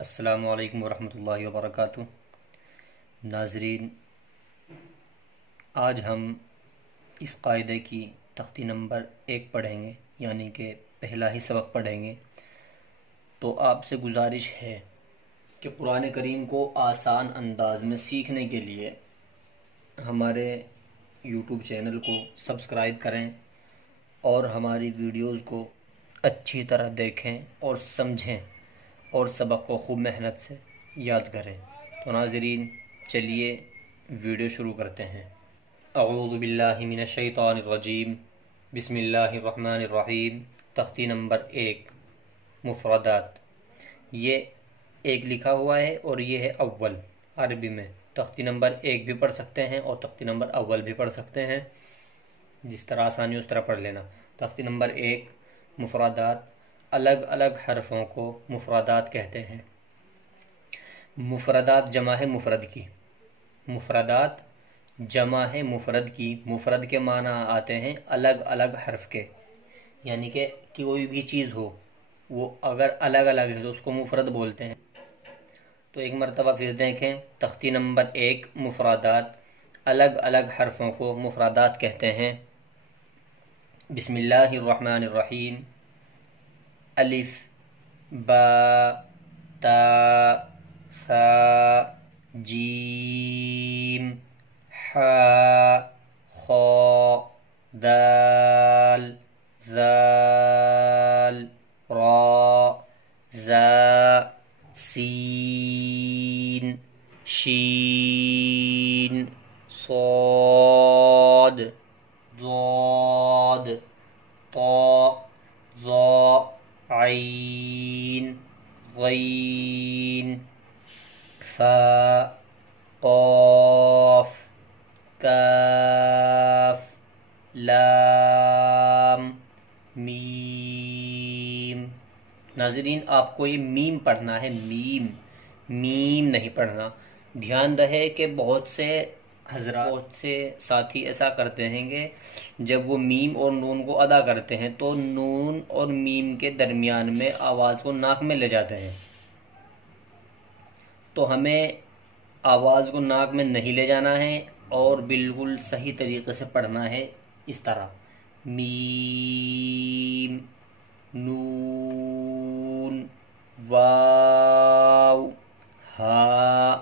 السلام علیکم ورحمۃ اللہ وبرکاتہ۔ ناظرین، آج ہم اس قاعدے کی تختی نمبر 1 پڑھیں گے، یعنی کہ پہلا ہی سبق پڑھیں گے۔ تو آپ سے گزارش ہے کہ قرآن کریم کو آسان انداز میں سیکھنے کے لیے ہمارے یوٹیوب چینل کو سبسکرائب کریں اور ہماری ویڈیوز کو اچھی طرح دیکھیں اور سمجھیں اور سبق کو خوب محنت سے یاد کریں۔ تو ناظرین، چلیے ویڈیو شروع کرتے ہیں۔ اعوذ باللہ من الشیطان الرجیم، بسم اللہ الرحمن الرحیم۔ تختی نمبر 1، مفردات۔ یہ 1 لکھا ہوا ہے اور یہ ہے اول عربی میں۔ تختی نمبر 1 بھی پڑھ سکتے ہیں اور تختی نمبر اول بھی پڑھ سکتے ہیں، جس طرح آسانی اس طرح پڑھ لینا۔ تختی نمبر 1، مفردات۔ الگ الگ حرفوں کو مفردات کہتے ہیں۔ مفردات جمع ہے مفرد کی۔ مفردات جمع ہے مفرد کی۔ مفرد کے معنی آتے ہیں الگ الگ حرف کے، یعنی کہ کوئی بھی چیز ہو وہ اگر الگ الگ ہے تو اس کو مفرد بولتے ہیں۔ تو ایک مرتبہ پھر دیکھیں، تختی نمبر 1، مفردات۔ الگ الگ حرفوں کو مفردات کہتے ہیں۔ بسم اللہ الرحمن الرحیم۔ الف، با، تا، ثا، جیم، حا، خا، دال، ذال، را، زا، سین، شین، صاد، ضاد، طا، ظا، عین، غین، فا، قاف، کاف، لام، میم۔ ناظرین، آپ کو یہ میم پڑھنا ہے، میم نہیں پڑھنا۔ دھیان رہے کہ بہت سے حضرات، بہت سے ساتھی ایسا کرتے ہیں کہ جب وہ میم اور نون کو ادا کرتے ہیں تو نون اور میم کے درمیان میں آواز کو ناک میں لے جاتے ہیں۔ تو ہمیں آواز کو ناک میں نہیں لے جانا ہے اور بالکل صحیح طریقے سے پڑھنا ہے، اس طرح: میم، نون، واو، ہا،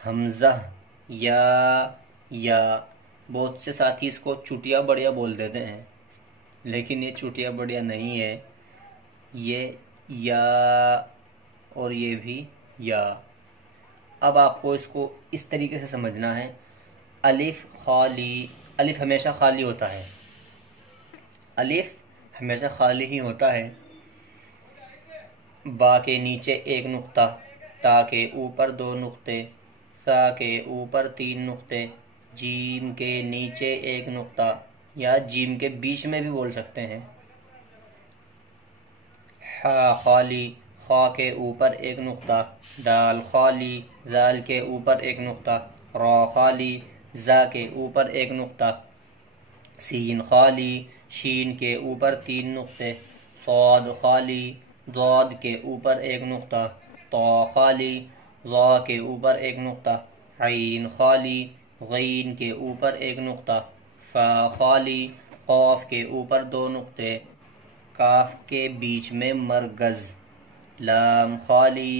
حمزہ، یا۔ بہت سے ساتھی اس کو چوٹیا بڑیا بول دیتے ہیں، لیکن یہ چوٹیا بڑیا نہیں ہے، یہ یا اور یہ بھی یا۔ اب آپ کو اس کو اس طریقے سے سمجھنا ہے: الف خالی، الف ہمیشہ خالی ہوتا ہے، الف ہمیشہ خالی ہی ہوتا ہے۔ با کے نیچے 1 نقطہ، تا کے اوپر 2 نقطے، ثا کے اوپر 3 نقطے، جیم کے نیچے 1 نقطہ یا جیم کے بیچ میں بھی بول سکتے ہیں۔ حا خالی، خا کے اوپر 1 نقطہ، دال خالی، زال کے اوپر 1 نقطہ، را خالی، زا کے اوپر 1 نقطہ، سین خالی، شین کے اوپر 3 نقطے، صاد خالی، ضاد کے اوپر 1 نقطہ، طا خالی، ظا کے اوپر 1 نقطہ، عین خالی، غین کے اوپر 1 نقطہ، فا خالی، قاف کے اوپر 2 نقطے، کاف کے بیچ میں مرکز، لام خالی،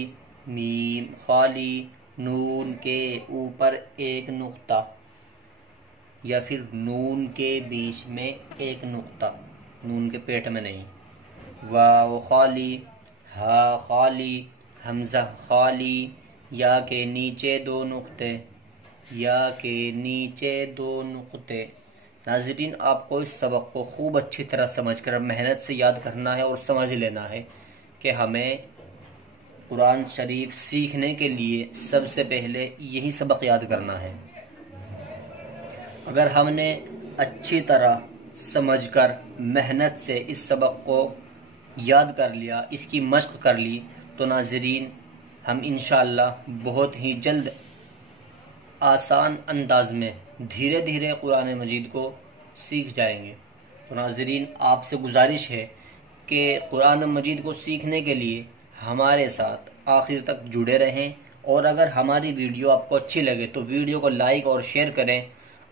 میم خالی، نون کے اوپر 1 نقطہ یا پھر نون کے بیچ میں 1 نقطہ، نون کے پیٹ میں نہیں، واو خالی، ہا خالی، حمزہ خالی، یا کے نیچے 2 نقطے، یا کے نیچے 2 نقطے۔ ناظرین، آپ کو اس سبق کو خوب اچھی طرح سمجھ کر محنت سے یاد کرنا ہے اور سمجھ لینا ہے کہ ہمیں قرآن شریف سیکھنے کے لیے سب سے پہلے یہی سبق یاد کرنا ہے۔ اگر ہم نے اچھی طرح سمجھ کر محنت سے اس سبق کو یاد کر لیا، اس کی مشق کر لی، تو ناظرین ہم انشاءاللہ بہت ہی جلد آسان انداز میں دھیرے دھیرے قرآن مجید کو سیکھ جائیں گے۔ تو ناظرین، آپ سے گزارش ہے کہ قرآن مجید کو سیکھنے کے لیے ہمارے ساتھ آخر تک جڑے رہیں، اور اگر ہماری ویڈیو آپ کو اچھی لگے تو ویڈیو کو لائک اور شیئر کریں،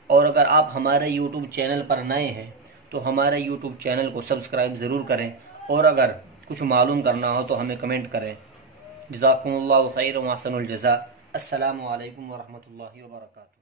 اور اگر آپ ہمارے یوٹیوب چینل پر نئے ہیں تو ہمارے یوٹیوب چینل کو سبسکرائب ضرور کریں، اور اگر کچھ معلوم کرنا ہو تو ہمیں کمنٹ کریں۔ جزاکم اللہ خیر و احسن الجزاء۔ السلام علیکم ورحمۃ اللہ وبرکاتہ۔